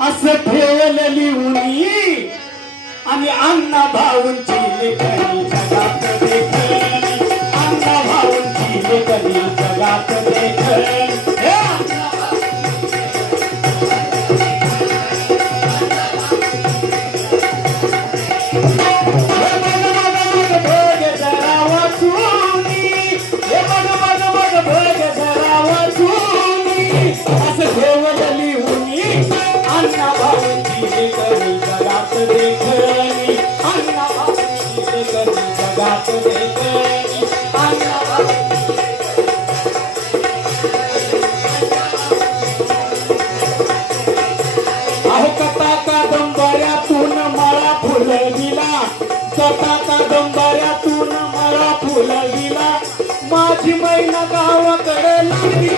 असं ठेवलं लिहून आणि अण्णा भाऊंची लेखणी जगात देखणी अण्णा भाऊंची लेखणी जगात देखणी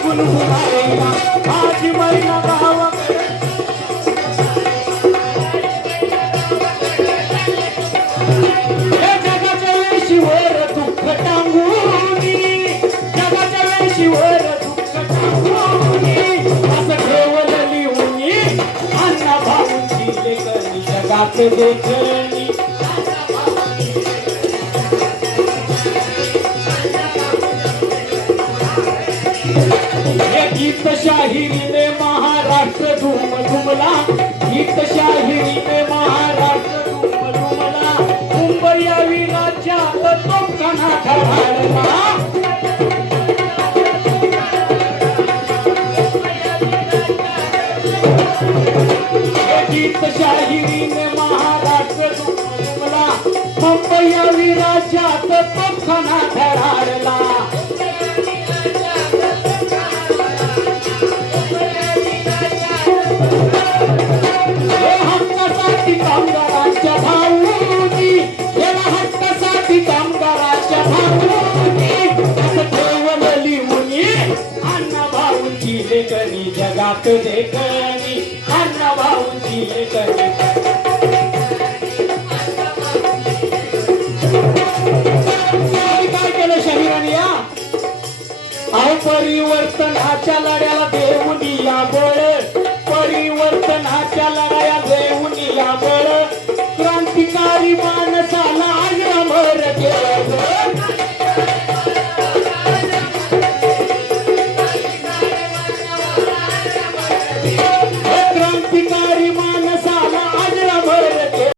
लागली गुलगुलायला माझी मैना गावाकडे जगाच्या वेशीवर दुःख टांगूनी जगाच्या वेशीवर दुःख टांगूनी असं ठेवलं लिहूनी अण्णा भाऊची लेखनी जगात देखणी. हे गीत शाहिरीने महाराष्ट्र धूम धुमला गीत शाहिरीने महाराष्ट्र धूम धुमला मुंबई विराज्यात तो कणा ठरला हे गीत शाहिरीने महाराष्ट्र धूम धुमला मुंबई विराज्यात तो कणा लेखणी जगात देखणी अण्णा भाऊंची लेखणी परिवर्तनाच्या लढ्याला